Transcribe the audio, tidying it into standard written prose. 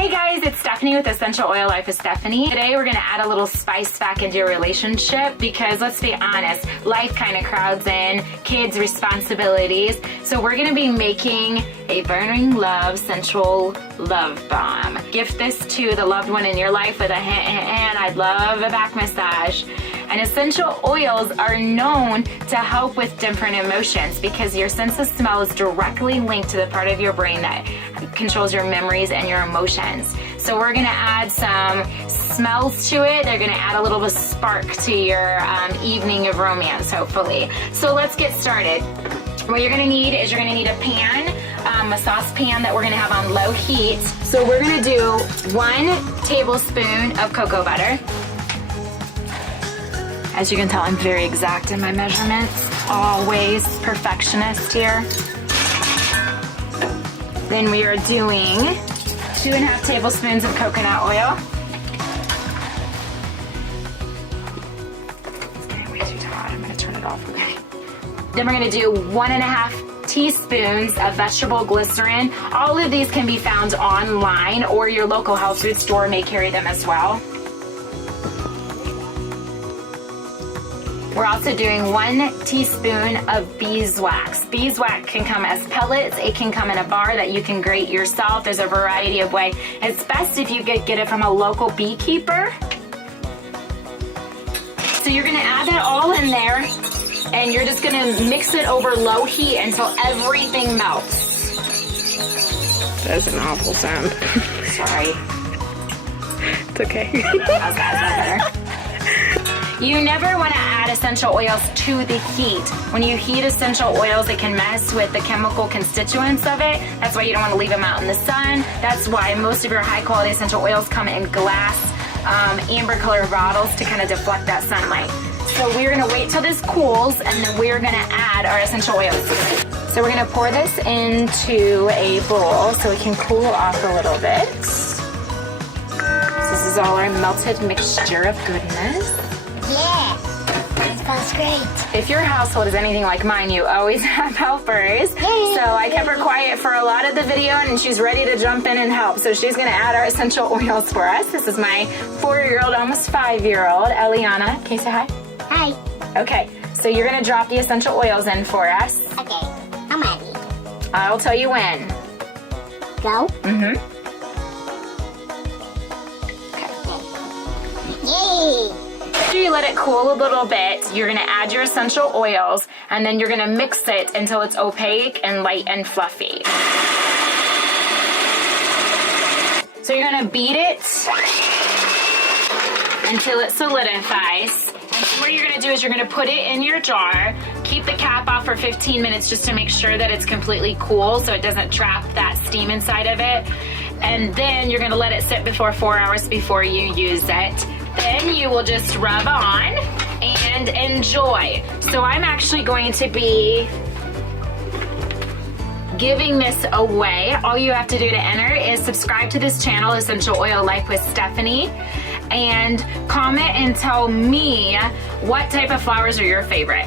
Hey guys, it's Stephanie with Essential Oil Life with Stephanie. Today we're gonna add a little spice back into your relationship because let's be honest, life kind of crowds in, kids' responsibilities. So we're gonna be making a Burnin Love Sensual Love Balm. Gift this to the loved one in your life with a hand. I'd love a back massage. And essential oils are known to help with different emotions because your sense of smell is directly linked to the part of your brain that controls your memories and your emotions. So we're gonna add some smells to it. They're gonna add a little bit of spark to your evening of romance, hopefully. So let's get started. What you're gonna need is you're gonna need a pan, a saucepan that we're gonna have on low heat. So we're gonna do 1 tablespoon of cocoa butter. As you can tell, I'm very exact in my measurements. Always perfectionist here. Then we are doing 2.5 tablespoons of coconut oil. It's getting way too hot. I'm gonna turn it off, okay? Then we're gonna do 1.5 teaspoons of vegetable glycerin. All of these can be found online or your local health food store may carry them as well. We're also doing 1 teaspoon of beeswax. Beeswax can come as pellets. It can come in a bar that you can grate yourself. There's a variety of ways. It's best if you get it from a local beekeeper. So you're gonna add that all in there and you're just gonna mix it over low heat until everything melts. That's an awful sound. Sorry. It's okay. Okay, is that better? You never want to add essential oils to the heat. When you heat essential oils, it can mess with the chemical constituents of it. That's why you don't want to leave them out in the sun. That's why most of your high quality essential oils come in glass, amber colored bottles to kind of deflect that sunlight. So we're going to wait till this cools and then we're going to add our essential oils. So we're going to pour this into a bowl so it can cool off a little bit. This is all our melted mixture of goodness. Yeah, it smells great. If your household is anything like mine, you always have helpers. Yay. So I kept her quiet for a lot of the video and she's ready to jump in and help. So she's gonna add our essential oils for us. This is my 4-year-old, almost 5-year-old, Eliana. Can you say hi? Hi. Okay, so you're gonna drop the essential oils in for us. Okay, I'm ready. I'll tell you when. Go? Mm-hmm. Yay! After you let it cool a little bit, you're gonna add your essential oils and then you're gonna mix it until it's opaque and light and fluffy. So you're gonna beat it until it solidifies. And what you're gonna do is you're gonna put it in your jar, keep the cap off for 15 minutes just to make sure that it's completely cool so it doesn't trap that steam inside of it. And then you're gonna let it sit for 4 hours before you use it. Then you will just rub on and enjoy. So I'm actually going to be giving this away. All you have to do to enter is subscribe to this channel, Essential Oil Life with Stephanie, and comment and tell me what type of flowers are your favorite.